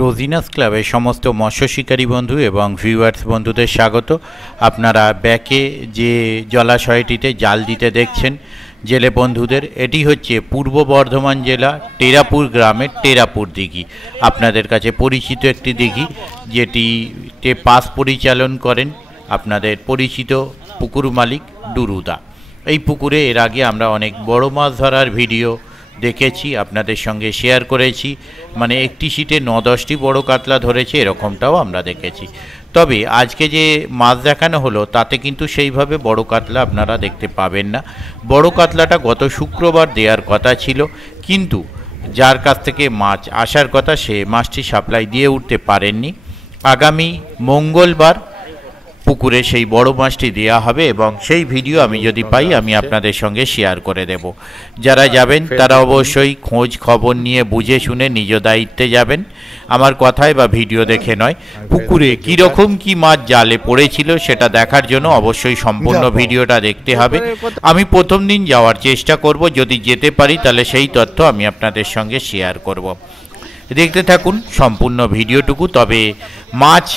রোজিনাস ক্লাবের সমস্ত মৎস্য শিকারী বন্ধু এবং ভিউয়ার্স বন্ধুদের স্বাগত। আপনারা ব্যাকে যে জলাশয়টিতে জাল দিতে দেখছেন জেলে বন্ধুদের, এটি হচ্ছে পূর্ব বর্ধমান জেলা টেরাপুর গ্রামের টেরাপুর দিঘি। আপনাদের কাছে পরিচিত একটি দিঘি, যেটিতে পাস পরিচালন করেন আপনাদের পরিচিত পুকুর মালিক ডুরুদা। এই পুকুরে এর আগে আমরা অনেক বড় মাছ ধরার ভিডিও দেখেছি, আপনাদের সঙ্গে শেয়ার করেছি। মানে একটি সিটে 9-10টি বড় কাতলা ধরেছে, এরকমটাও আমরা দেখেছি। তবে আজকে যে মাছ দেখানো হলো তাতে কিন্তু সেইভাবে বড় কাতলা আপনারা দেখতে পাবেন না। বড় কাতলাটা গত শুক্রবার দেওয়ার কথা ছিল, কিন্তু যার কাছ থেকে মাছ আসার কথা সে মাছটি সাপ্লাই দিয়ে উঠতে পারেননি। আগামী মঙ্গলবার পুকুরে সেই বড় মাছটি দেওয়া হবে এবং সেই ভিডিও আমি যদি পাই আমি আপনাদের সঙ্গে শেয়ার করে দেব। যারা যাবেন তারা অবশ্যই খোঁজ খবর নিয়ে বুঝে শুনে নিজ দায়িত্বে যাবেন, আমার কথায় বা ভিডিও দেখে নয়। পুকুরে কীরকম কি মাছ জালে পড়েছিল সেটা দেখার জন্য অবশ্যই সম্পূর্ণ ভিডিওটা দেখতে হবে। আমি প্রথম দিন যাওয়ার চেষ্টা করব, যদি যেতে পারি তাহলে সেই তথ্য আমি আপনাদের সঙ্গে শেয়ার করব। দেখতে থাকুন সম্পূর্ণ ভিডিওটুকু। তবে মাছ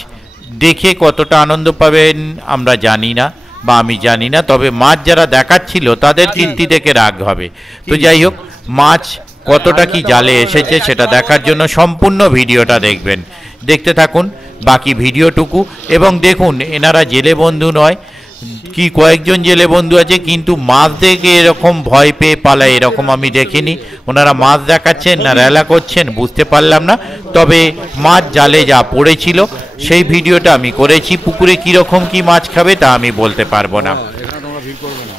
দেখে কতটা আনন্দ পাবেন আমরা জানি না, বা আমি জানি না, তবে মাছ যারা দেখাচ্ছিল তাদের কীর্তি দেখে রাগ হবে। তো যাই হোক, মাছ কতটা কি জালে এসেছে সেটা দেখার জন্য সম্পূর্ণ ভিডিওটা দেখবেন। দেখতে থাকুন বাকি ভিডিওটুকু এবং দেখুন, এনারা জেলে বন্ধু নয় কি, কয়েকজন জেলে বন্ধু আছে কিন্তু মাছ দেখে এরকম ভয় পেয়ে পালায় এরকম আমি দেখিনি। ওনারা মাছ দেখাচ্ছেন না রেলা করছেন বুঝতে পারলাম না, তবে মাছ জালে যা পড়েছিল সেই ভিডিওটা আমি করেছি। পুকুরে কীরকম কি মাছ খাবে তা আমি বলতে পারবো না,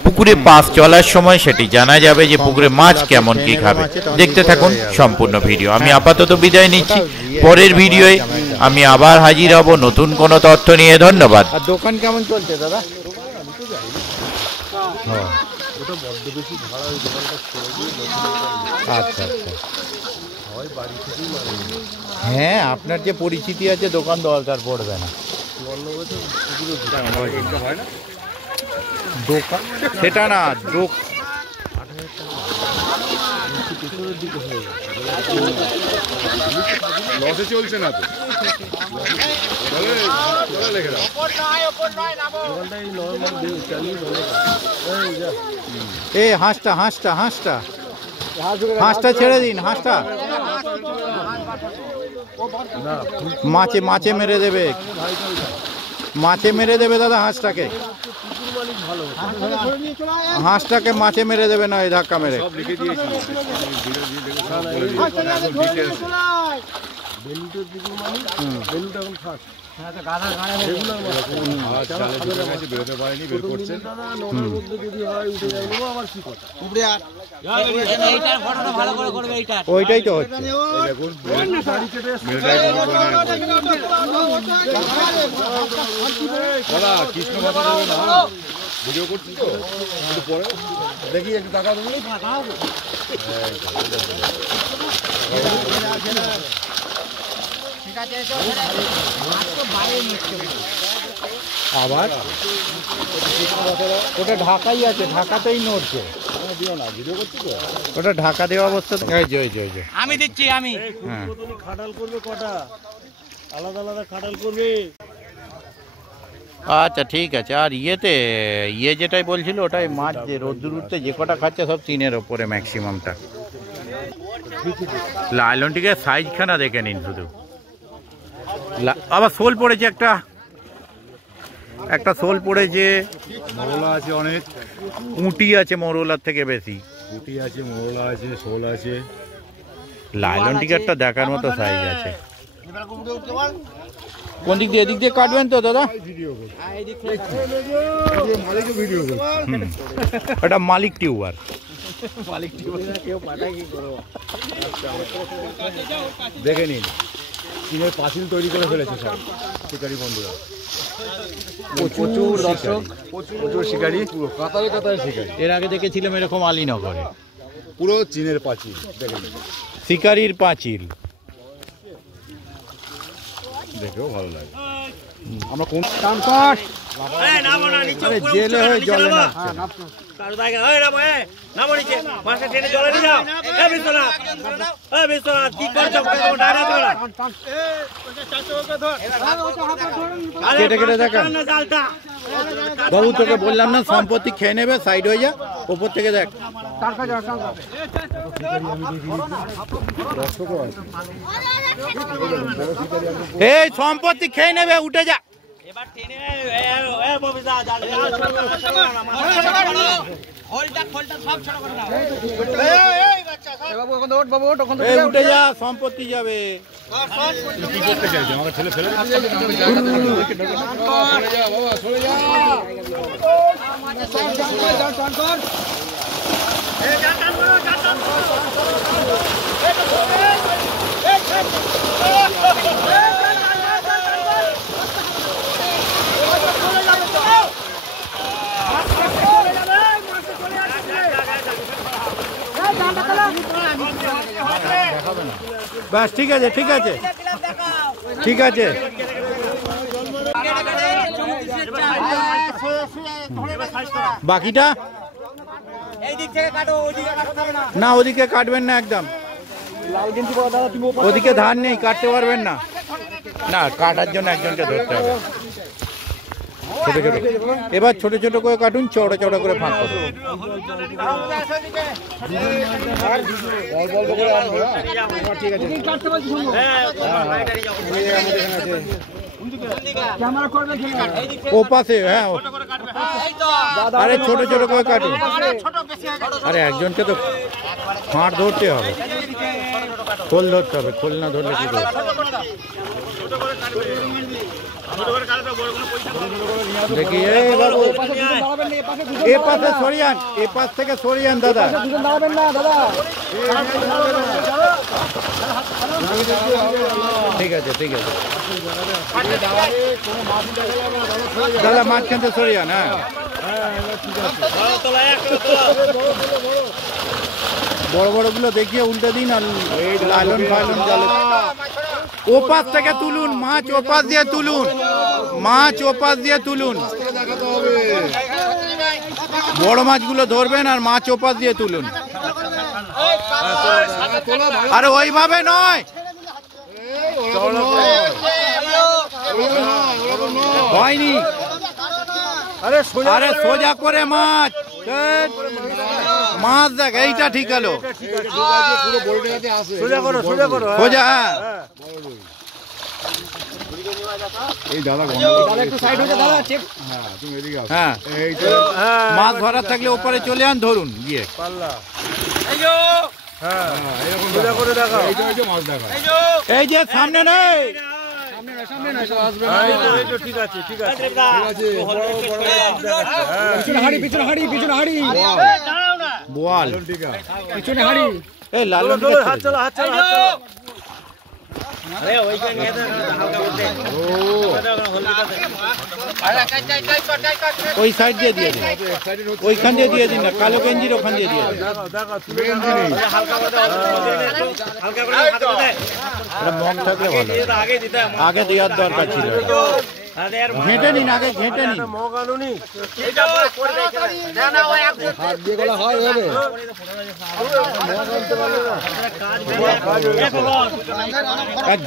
পুকুরে পাস চলার সময় সেটি জানা যাবে যে পুকুরে মাছ কেমন কি খাবে। দেখতে থাকুন সম্পূর্ণ ভিডিও। আমি আপাতত বিদায় নিচ্ছি, পরের ভিডিওয়ে আমি আবার হাজির হব নতুন কোনো তথ্য নিয়ে। ধন্যবাদ। দোকান কেমন চলছে দাদা? আচ্ছা আচ্ছা, হ্যাঁ আপনার যে পরিচিতি আছে দোকান দরকার পড়বে না। দোকান সেটা না, লসে চলছে না তো, এই হাঁসটা হাঁসটা হাঁসটা হাঁসটা ছেড়ে দিন, হাঁসটা মাছে মাছে মেরে দেবে, মাছে মেরে দেবে দাদা হাঁসটাকে, হাঁসটাকে মাছে মেরে দেবে না এই ধাক্কা মেরে। ওইটাই তো হচ্ছে। কৃষ্ণ মাথা দেবে না, ভিডিও করছি তো পরে দেখি একটু টাকা দেবো। আবার ওটা ঢাকাই আছে, ঢাকাতেই নড়ছে, ওটা ঢাকা দেওয়া অবস্থা। আমি দিচ্ছি, আমি খাটাল করবে কটা আলাদা আলাদা খাটাল করবে। আচ্ছা ঠিক আছে। আর ইয়ে যেটাই বলছিল ওটাই মাছ যে রোদ্দুর উঠতে যে কটা খাচ্ছে সব 3-এর ওপরে ম্যাক্সিমামটা। লাইলনটিকে সাইজখানা দেখে নিন শুধু। আবার শোল পড়েছে, একটা শোল পড়েছে, মরলা আছে অনেক, উঁটি আছে মরলার থেকে বেশি, উটি আছে, মরলা আছে, শোল আছে। লাইলন টিকারটা দেখার মতো সাইজ আছে। কোন দিক দিয়ে? এদিক দিয়ে কাটবেন তো দাদা? এটা মালিক টিউবার, দেখে নিন চীনের পাঁচিল তৈরি করে ফেলেছে সব শিকারী বন্ধুরা। প্রচুর দর্শক, প্রচুর শিকারী, পুরো কাতারে কাতারে শিকারী। এর আগে দেখেছিলাম এরকম আলীনগরে, পুরো চীনের পাঁচিল, দেখে নিন শিকারির পাঁচিল, দেখেও ভালো লাগে। আমরা কোন জেলে হয়ে জলে না কেটে কেটে দেখা বাবু, তোকে বললাম না সম্পত্তি খেয়ে নেবে, সাইড হয়ে যা, ওপর থেকে দেখ। এই সম্পত্তি খেয়ে নেবে, উঠে যা। উঠে যা, সম্পত্তি যাবে। কি করতে চাইছে? আমার ছেলে ফেলে বাস, ঠিক আছে, ঠিক আছে, ঠিক আছে। বাকিটা না, ওদিকে কাটবেন না একদম, ওদিকে ধান নেই, কাটতে পারবেন না। না, কাটার জন্য একজনকে ধরতে হবে। ছোট ছোট, এবার ছোট ছোট করে কাটুন, চওড়া চওড়া করে ফাঁক করুন। ও পাশে, হ্যাঁ, আরে ছোট ছোট করে কাটুন। আরে একজনকে তো ফাঁড় ধরতে হবে, খোল ধরতে হবে, খোল না ধরলে কি করবে? দেখি, এই বাবু, এ পাশে সরিয়ান, এ পাশ থেকে সরিয়ান দাদা। ঠিক আছে, ঠিক আছে দাদা, মাঝখান থেকে সরিয়ান। হ্যাঁ, বড় বড় গুলো দেখিয়ে উল্টে দিন, আর লালন ফালন জালে ওপাশ থেকে তুলুন, মাছ ওপাশ দিয়ে তুলুন, মাছ ওপাশ দিয়ে তুলুন। বড় মাছগুলো ধরবেন আর মাছ ওপাশ দিয়ে তুলুন। আরে ওইভাবে নয়, হয়নি। আরে সোজা করে মাছ, মাছ দেখ, এইটা ঠিক হলো, সোজা। হ্যাঁ, এই দাদা হ্যাঁ, মাছ ধরার থাকলে ওপরে চলে আন, ধরুন গিয়ে। এই যে সামনে নেই, বোয়াল পিছনে হাড়ি, এই লালন হাত চলো, হাত চলো, ওই সাইড দিয়ে দিয়ে দিন, ওইখান দিয়ে দিয়ে দিন না, কালো গেঞ্জির ওখান দিয়ে দিয়ে দিন। মগ থাকলে ভালো, আগে দেওয়ার দরকার ছিল। ঘেঁটে নিন, আগে ঘেঁটে নিন।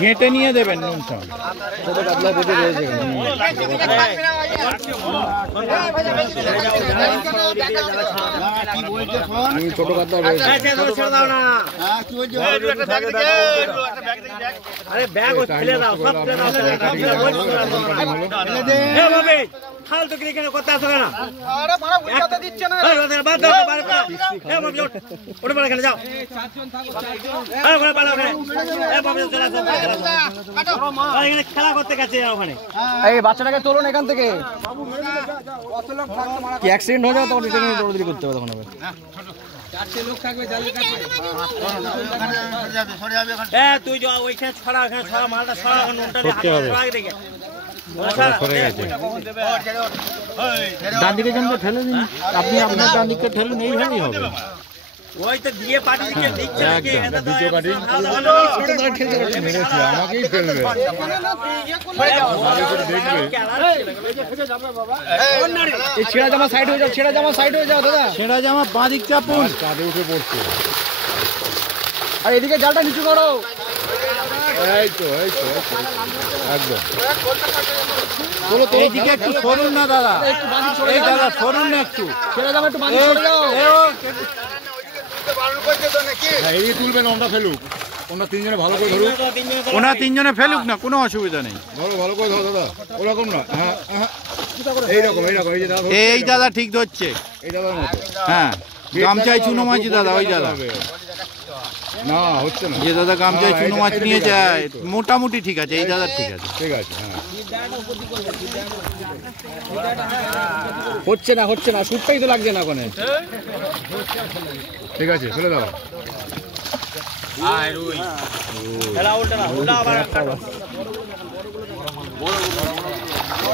ঘেঁটে নিয়ে দেবেন নুন সব। ছোট কাতলা পেটে রয়েছে, ছোট কাতলা রয়েছে। ফালতু কি কেন করতে আসো কেন? খেলা করতে গেছে ওখানে। এই বাচ্চাটাকে তোলুন এখান থেকে, কি অ্যাক্সিডেন্ট হয়ে যাবে তখন দৌড়াদৌড়ি করতে হবে, তখন হবে। তুই ওইখানে ছড়া, ওখানে ছড়া, মালটা ছড়া, দেখে ডান দিকে যেন ঠেলে দিন, আপনি আপনার ডান দিকে ঠেলুন, এইভাবেই হবে। ওই তো দিয়ে পাটি দিকে দিচ্ছে নাকি এটা তো দ্বিতীয় পাটি মেরেছে আমাকেই ফেলবে এই ছেঁড়া জামা সাইড হয়ে যাও, ছেঁড়া জামা সাইড হয়ে যাও দাদা। ছেঁড়া জামা বাঁ দিক চাপুন। কাঁধে উঠে পড়ছে। আর এদিকে জালটা নিচু করো। এই তো একদম এইদিকে একটু সরুন না দাদা, এই দাদা সরুন না একটু। ছেঁড়া জামা একটু বাঁধিয়ে চলে যাও। হ্যাঁ, এই তুলবেন, ওটা ফেলুক, ওটা তিনজনে ভালো করে ধরুক। ওনা তিনজনে ফেলুক না, কোনো অসুবিধা নেই। ধরো, ভালো করে ধরো দাদা, ওরকম না। হ্যাঁ এইরকম এই যে দাদা ধরছে, এই দাদা ঠিক ধরছে, এই দাদার মতো। হ্যাঁ গামছায় চুনো মাছ দাদা, ওই দাদা না হচ্ছে না, যে দাদা গামছায় চুনো মাছ নিয়ে যায় মোটামুটি ঠিক আছে, এই দাদা ঠিক আছে। ঠিক আছে। হ্যাঁ হচ্ছে না, সুটটাই তো লাগছে না ওখানে। ঠিক আছে, ফেলে দাও।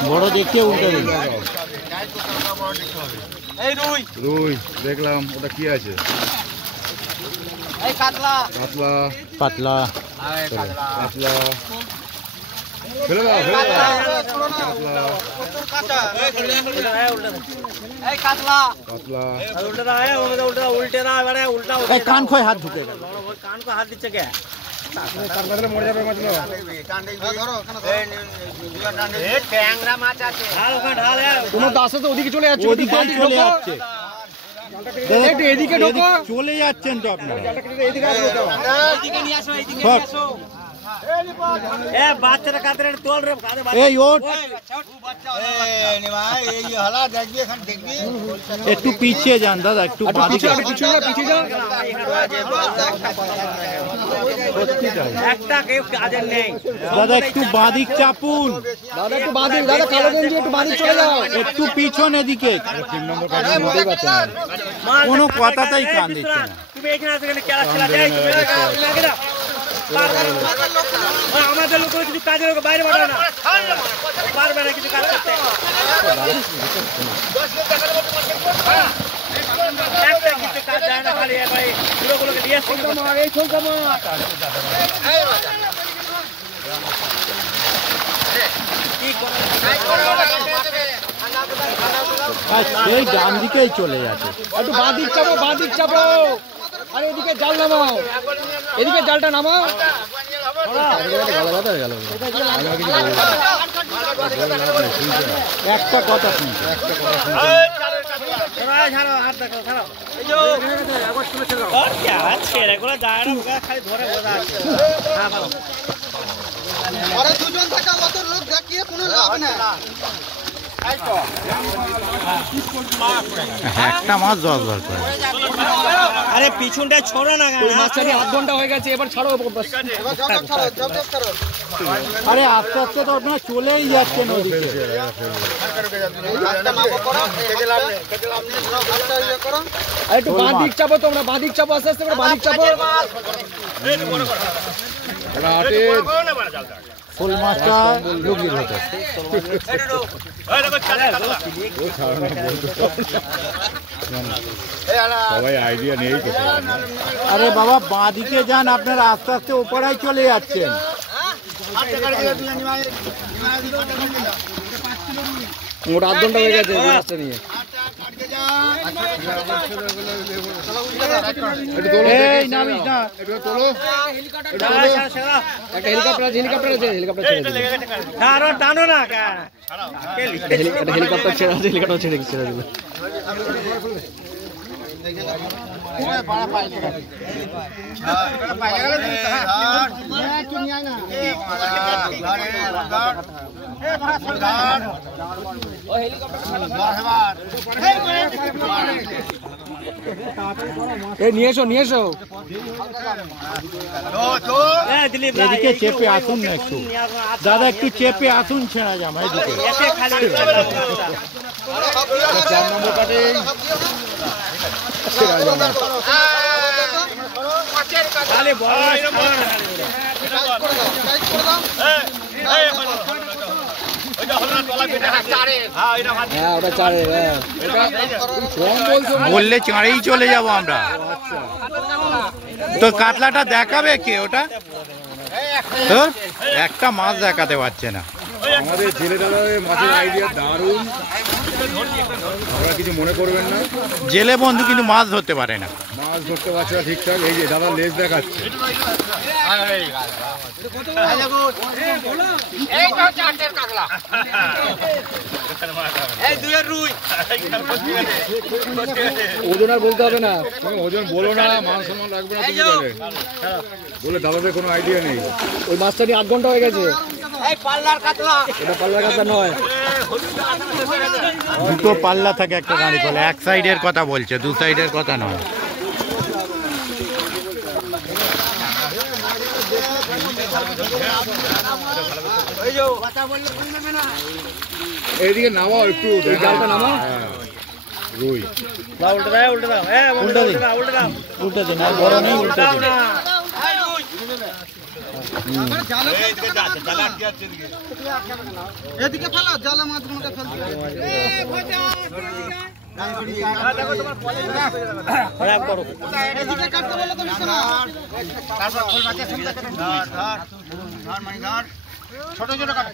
বড় দেখে উল্টে দিন। রুই দেখলাম, ওটা কি আছে? কাতলা পাতলা কাতলা ফেলে দাও, কাতলা এই কান খয় হাত ঢুকে গেল। কান কো হাত দিচ্ছে কে? মরে যাবে মাছগুলো। কোনো দাসে তো ওদিকে চলে যাচ্ছে, ওদিকে চলে যাচ্ছে একটু এদিকে ঢোকো। চলে যাচ্ছেন তো আপনারা। এ বাচ্চাটা কাতরে তোল রে, কাঁধে এই ওঠ, একটু পিছিয়ে যান দাদা, একটু বাঁদিকে। পিছিয়ে যাও। সত্যি তাই একটা কেউ কাজের নেই। দাদা, একটু বাঁদিক চাপুন, দাদা একটু বাঁধিক, দাদা কালো গেঞ্জি একটু বাঁধিক চলে যাও। একটু পিছনে দিকে। 3 নম্বর কাজ মধ্যেই পাচ্ছে না। কোনো কথাটাই কান দিচ্ছে না। তুমি এখানে আসো, এখানে খেলা খেলা যায়, তুমি আগে দাও। আমাদের লোক কিছু কাজের লোক বাইরে পাঠায় না, পারবে না কিছু কাজ করতে। একটা কিছু কাজ যায় না, খালি পুরোগুলোকে দিয়ে আসছে। সেই ডান দিকেই চলে যাচ্ছে। একটু বাঁধিক চাপো। আরে এদিকে জাল নামাও, এদিকে জালটা নামাও। একটা কথা শুনছে, একটা মাছ 10 বার করে। আরে পিছনটা ছোড়ো না, মাছটা নিয়ে 8 ঘন্টা হয়ে গেছে, এবার ছাড়ো। আরে আস্তে আস্তে তো আপনারা চলেই যাচ্ছেন ওদিকে। একটু বাঁধিক চাপো, তোমরা বাঁধিক চাপো, আস্তে আস্তে করে বাঁধিক চাপো। শোল মাছটা লুকিয়ে রেখে সবাই আইডিয়া নিয়েই তো। আরে বাবা, বাঁ দিকে যান, আপনারা আস্তে আস্তে ওপরায় চলে যাচ্ছেন। মোট 8 ঘন্টা হয়ে গেছে মাছটা নিয়ে। এই নামিস না, একটা হেলিকপ্টার আছে, হেলিকপ্টার ছেড়ে দিল। টানো না, হেলিকপ্টার ছেড়ে আছে, হেলিকপ্টার ছেড়ে দিল। নিয়ে এসো। এদিকে চেপে আসুন না একটু দাদা, একটু চেপে আসুন ছেঁড়া জামা এদিকে। 4 নম্বর কাটে বড় হ্যাঁ ওটা চারে। বললে চাঁড়েই চলে যাব আমরা। তো কাতলাটা দেখাবে কে ওটা? তো একটা মাছ দেখাতে পারছে না। আমাদের জেলে দাদা মাছের আইডিয়া দারুণ, আপনারা কিছু মনে করবেন না। জেলে বন্ধু কিন্তু মাছ ধরতে পারে না। মাছ ধরতে পারছে না ঠিকঠাক। এই যে দাদা লেজ দেখাচ্ছে। ওজন আর বলতে হবে না, তুমি ওজন বলো না, মান সম্মান রাখবে না তুমি বলে। বলে দাদাদের কোনো আইডিয়া নেই। ওই মাছটা নিয়ে 8 ঘন্টা হয়ে গেছে। এটা পাল্লার কাতলা নয়। দুটো পাল্লা থাকে একটা গাড়ি পাল্লা, এক সাইডের কথা বলছে, দু সাইডের কথা নয়। এইদিকে নামাও একটু, জালটা নামাও। রুই উল্টে দাও, উল্টে দাও, হ্যাঁ উল্টে দাও, উল্টে দাও, উল্টে দিন, আর বড় নেই, উল্টে দিন। এদিকে ফেলো, জালে মাছগুলোকে ফেলতে। এদিকে কাটতে বললে তো নিচ্ছে না। ছোট ছোট কাট।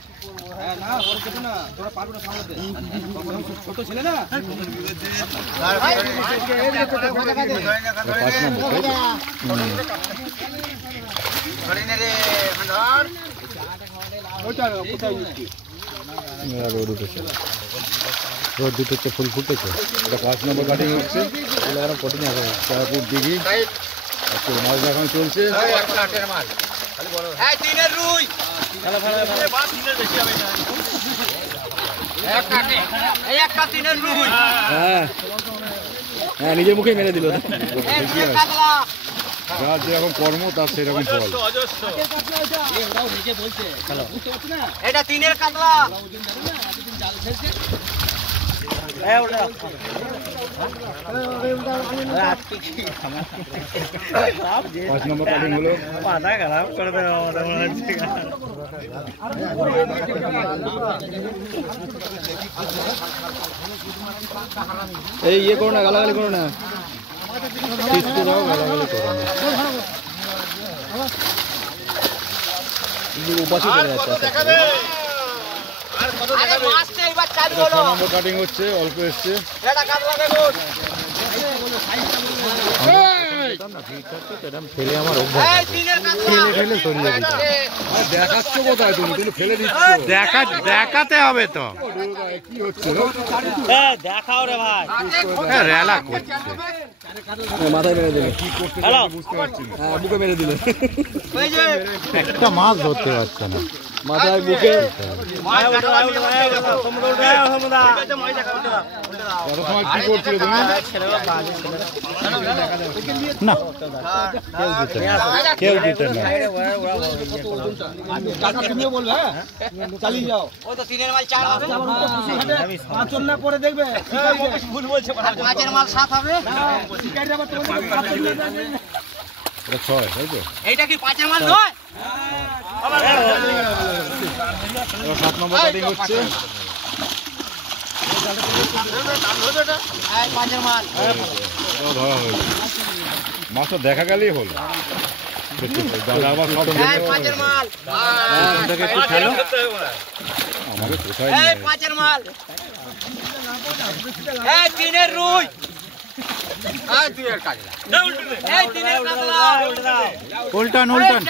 হ্যাঁ না ওর ছোট না, তোরা পারবে না সামলাতে। ছোট ছেলে না। রোদ উঠেছে, ফুল ফুটেছে। এটা 5 নম্বর কাটিং হচ্ছে। কঠিন হবে চারাপুর দিঘি। আজকে মাছ দেখানো চলছে। হ্যাঁ হ্যাঁ নিজের মুখে মেরে দিল। যার যেরকম কর্ম তার সেরকম ফল। এটা 3-এর কাতলা। হ্যাঁ উল্টে দাও। 5 নম্বর কাটিং হলো। মাথা খারাপ করে দেবে আমাদের মনে হচ্ছে। এই ইয়ে করো না, গালাগালি করো না। উপাসই করে যাচ্ছে। 6 নম্বর কাটিং হচ্ছে, অল্প এসছে। ফেলে আমার অভ্যাস, ফেলে সরিয়ে দিতে। দেখাচ্ছ কোথায় তুমি? তুমি ফেলে দিচ্ছ। দেখাতে হবে তো। কি হচ্ছে? হ্যাঁ দেখাও রে ভাই। রেলা করছে। মাথায় মেরে দিল। কি করতে হ্যালো। বুঝতে পারছি না। হ্যাঁ বুকে মেরে দিল। একটা মাছ ধরতে পারছে না। মাথায় বুকে। উল্টে দাও, উল্টে দাও, উল্টে দাও, তোমরা উল্টে দাও, তোমরা। কত সময় কি করছিলে তুমি? না কেউ দিতে না। চালিয়ে যাও। ও তো 3-এর মাল 4 হবে। 5 না পরে দেখবে। ভুল বলছে। 5-এর মাল 7 হবে। এটা 6, তাই তো? এইটা কি 5-এর মাল নয়? 7 নম্বর কাটিং হচ্ছে। 5-এর মাল। এটাও ধরা হয়েছে। মাছটা দেখা গেলেই হলো। দাদা আবার সব 5-এর মাল। একটু ফেলো। আমাকে কোথায় এই নিয়ে 5-এর মাল। এই 3-এর রুই। এই 2-এর কাতলা। এই 3-এর কাতলা। উল্টান উল্টান।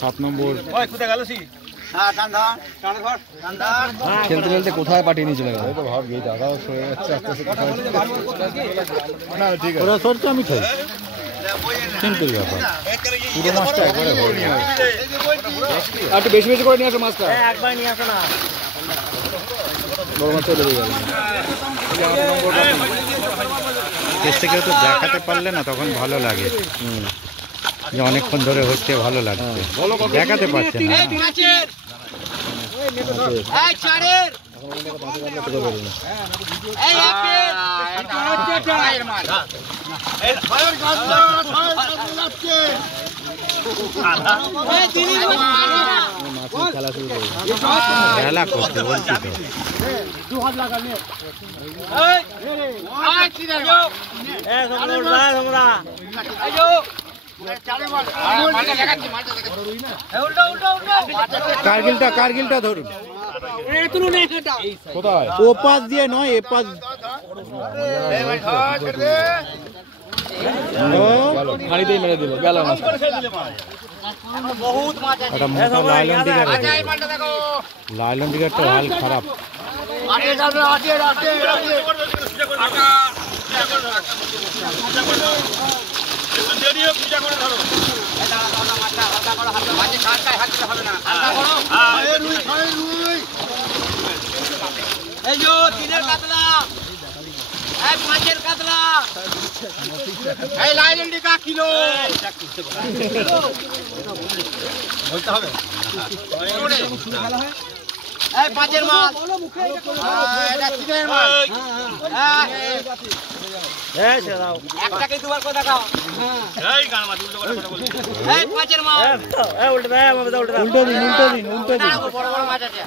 7 নম্বর ওই কোথায় গেল সি? হ্যাঁ টান ধর, টান ধর, টান ধর। খেলতে খেলতে কোথায় পাঠিয়ে নিয়ে চলে গেল। তো ভাবি দাদাও সরে যাচ্ছে আস্তে আস্তে কোথায়। না ঠিক আছে। ওরা সরছে, আমি খাই। সিম্পল ব্যাপার। পুরো মাছটা একবারে ভরে নিয়ে আসে। আর একটু বেশি বেশি করে নিয়ে আসো মাছটা। একবার নিয়ে আসো না। বড় মাছ চলে গেল। শেষ থেকে তো দেখাতে পারলে না, তখন ভালো লাগে। যে অনেকক্ষণ ধরে হচ্ছে, ভালো লাগছে। দেখাতে পারছে না। এই মাছের। এই চারের। এই একের। এটা হচ্ছে 4-এর মাল। এই ছয়ের কাতলা, ছয়ের কাতলা লাগছে। খেলা শুরু করবে। খেলা করছে বলছি তো। কার্গিলটা ধরুন। কোথায়? ও পাশ দিয়ে নয়, এ পাশ। হাড়িতেই মেরে দিল, গেল না। একটা মোটা লাইলন টিগার আছে। লাইলন টিগারটা হাল খারাপ। এই যে তিনের কাতলা, এই পাঁচের কাতলা, এই লাইলেন্ডি কা কিলো বলতে হবে। এই পাঁচের মাল, এটা তিনের মাল, একটাকে দুবার করে দেখাও। এই পাঁচের মাল, উল্টো দিন, উল্টো দিন। বড় বড় মাছ আছে।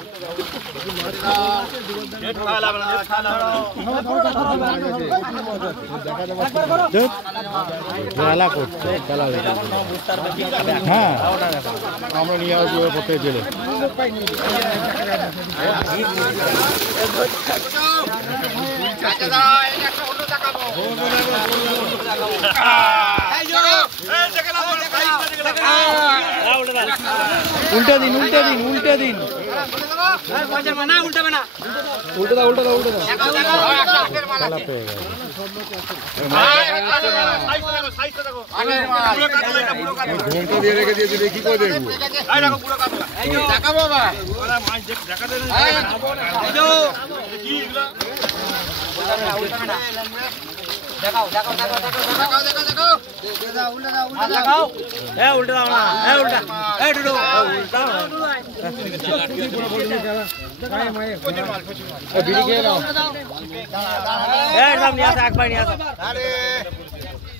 খেলা করছে। হ্যাঁ, আমরা নিয়ে আসবো প্রত্যেক জেলে। উল্টো দিন। না উল্টাবে না, উল্টে দাও। খেলা পেয়ে গেল। ঘন্টা দিয়ে রেখে দিয়েছি, কি করে দেখবো? বিড়ি খেয়ে নাও।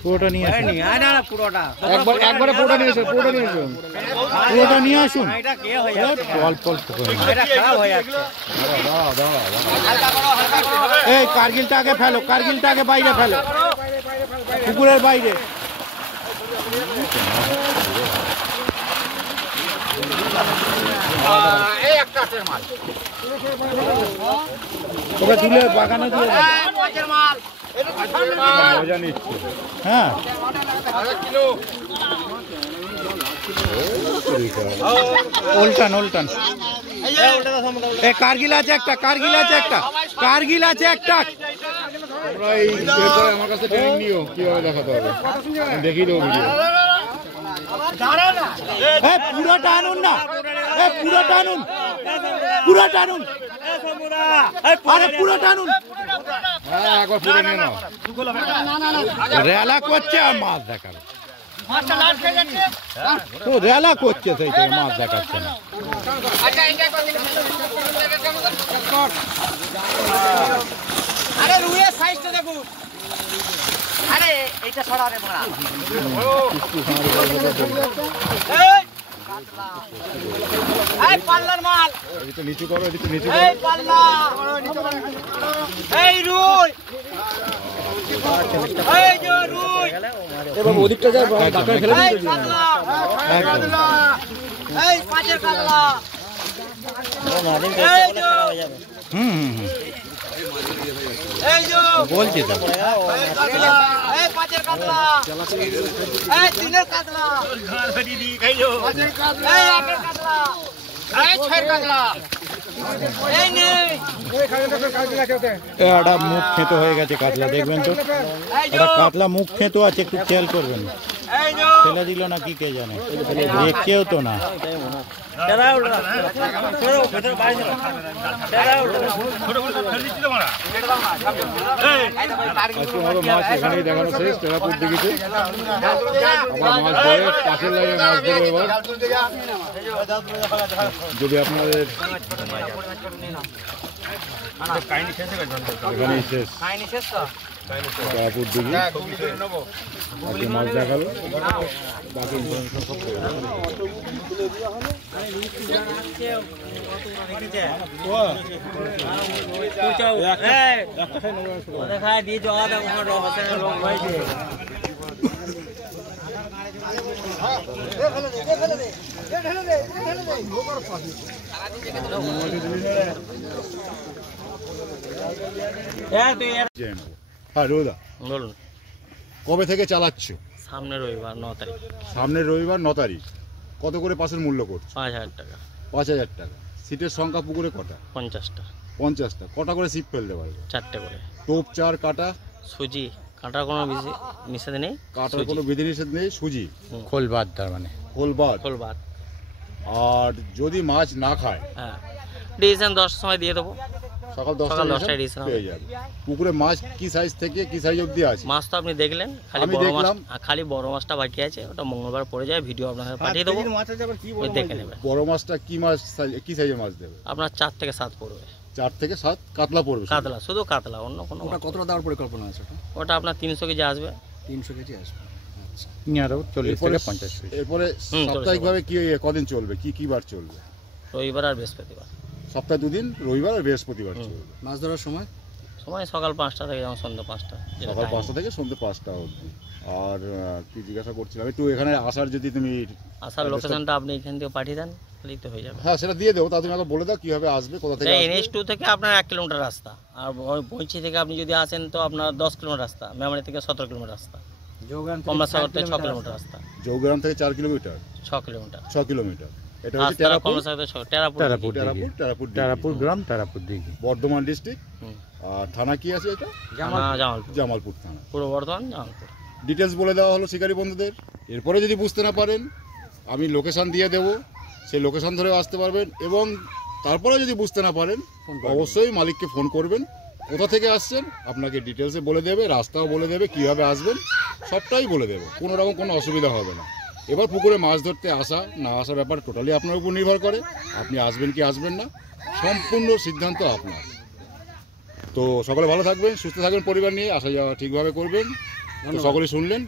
পুরোটা নিয়ে আসুন। একবারে পুরোটা নিয়ে এসো। পুরোটা নিয়ে আসুন। অল্প অল্প করে। এই কার্গিলটা আগে ফেলো, বাইরে ফেলো, পুকুরের বাইরে। ওটা তুলে বাগানে দিয়ে দাও। মজা নিচ্ছে। হ্যাঁ, উল্টান। এ কার্গিল আছে একটা। তোমরা এই পেপারে আমার কাছে ট্রেনিং নিও, কিভাবে দেখাতে হবে দেখিয়ে দেবো ভিডিও। পুরোটা আনুন না, পুরোটা আনুন। আরে পুরোটা আনুন। হ্যাঁ, একবার পুরো নিয়ে নাও। রেলা করছে আর মাছ দেখাবে। তো রেলা করছে, সেই থেকে মাছ দেখাচ্ছে না। আরে রুইয়ের সাইজটা দেখুন। আরে এইটা ছড়া রে মারা। এই পাল্লার মাল, এদিকে নিচু করো। এই পাল্লা, এই রুই, এই যে রুই, ওদিকটা যাও, ডাকায় ফেলে এই কাতলা, এই পাঁচের কাতলা, এই যে এই যে বলছি তো। এই পাঁচের কাতলা, এই তিনের কাতলা, এই একের কাতলা, এই ছয়ের কাতলা, এই নেই, একটা মুখ খেতো হয়ে গেছে কাতলা, দেখবেন তো। একটা কাতলা মুখ খেতো আছে, একটু খেয়াল করবেন। এই যে ফেলে দিল না কি কে জানে, দেখছেও তো না। আজকে আমাদের মাছ এখানেই দেখানো শেষ। টেরাপুর দিঘিতে আবার মাছ ধরে, পাশের লাইনে মাছ ধরে। এবার যদি আপনাদের এখানেই শেষ। কাহিনী শেষ তো। তারাপুর দিঘি আজকে মাছ দেখালো, বাকি ইনফরমেশন সব পেয়ে যাবে। হ্যাঁ রোদা, বলুন। কবে থেকে চালাচ্ছ? সামনে রবিবার 9 তারিখ। সামনের রবিবার 9 তারিখ। কত করে পাশের মূল্য করছো? 5000 টাকা। 5000 টাকা। সিটের সংখ্যা পুকুরে কটা? 50টা। 50টা। কটা করে সিট ফেলতে পারবে? 4টে করে। টোপ, চার, কাটা? সুজি, কাটার কোনো নিষেধ নেই। কাটার কোনো বিধিনিষেধ নেই। সুজি, খোল বাদ তার মানে। খোল বাদ। খোল বাদ। আর যদি মাছ না খায়, হ্যাঁ, ডিসিশন 10টার সময় দিয়ে দেবো। সকাল সকাল 10টায় 10টায় ডিসিশন পেয়ে যাবে। পুকুরে মাছ কি সাইজ থেকে কি সাইজ অবধি আছে? মাছ তো আপনি দেখলেন, খালি আমি বড় মাছ, দেখলাম। খালি বড় মাছটা বাকি আছে, ওটা মঙ্গলবার পড়ে যায়, ভিডিও আপনাকে পাঠিয়ে দেবো, ওই দেখে নেবেন। বড় মাছটা কি মাছ, কি সাইজের মাছ দেবে? আপনার 4 থেকে 7 পড়বে। 4 থেকে 7 কাতলা পড়বে। কাতলা, শুধু কাতলা, অন্য কোনো মাছ। কতটা দেওয়ার পরিকল্পনা আছে? ওটা আপনার 300 কেজি আসবে। 300 কেজি আসবে। আরও 40 থেকে 50 পিস। এরপরে সাপ্তাহিকভাবে কি কদিন চলবে, কি কি বার চলবে? রবিবার আর বৃহস্পতিবার। সপ্তাহে 2 দিন, রবিবার আর বৃহস্পতিবার চলবে। মাছ ধরার সময় সকাল 5টা থেকে যেমন সন্ধ্যা 5টা। সকাল 5টা থেকে সন্ধ্যে 5টা অবধি। আর কি জিজ্ঞাসা করছিলাম, একটু এখানে আসার যদি তুমি আসার লোকেশনটা আপনি এখান থেকে পাঠিয়ে দেন, তাহলেই তো হয়ে যাবে। হ্যাঁ সেটা দিয়ে দেবো, তা তুমি আমাকে বলে দাও কিভাবে আসবে, কোথা থেকে আসবে। NH2 থেকে আপনার 1 কিলোমিটার রাস্তা, আর বইচি থেকে আপনি যদি আসেন তো আপনার 10 কিলোমিটার রাস্তা, মেমারি থেকে 17 কিলোমিটার রাস্তা, কমলাসাগর থেকে 6 কিলোমিটার রাস্তা, জৌগ্রাম থেকে 4 কিলোমিটার, 6 কিলোমিটার 6 কিলোমিটার। এটা হচ্ছে রাস্তা, কমলাসাগর থেকে টেরাপুর। তারাপুর গ্রাম, তারাপুর দিঘি, বর্ধমান ডিস্ট্রিক্ট। হুম। আর থানা কি আছে এটা? জামালপুর, জামালপুর থানা। পূর্ব বর্ধমান, জামালপুর। ডিটেলস বলে দেওয়া হলো শিকারী বন্ধুদের। এরপরে যদি বুঝতে না পারেন, আমি লোকেশন দিয়ে দেবো, সেই লোকেশন ধরে আসতে পারবেন। এবং তারপরে যদি বুঝতে না পারেন, অবশ্যই মালিককে ফোন করবেন। কোথা থেকে আসছেন আপনাকে ডিটেলসে বলে দেবে, রাস্তাও বলে দেবে, কীভাবে আসবেন সবটাই বলে দেবে, কোনো রকম কোনো অসুবিধা হবে না। এবার পুকুরে মাছ ধরতে আসা না আসার ব্যাপার টোটালি আপনার উপর নির্ভর করে। আপনি আসবেন কি আসবেন না, সম্পূর্ণ সিদ্ধান্ত আপনার। তো সকলে ভালো থাকবেন, সুস্থ থাকবেন, পরিবার নিয়ে আসা যাওয়া ঠিকভাবে করবেন। তো সকলে শুনলেন।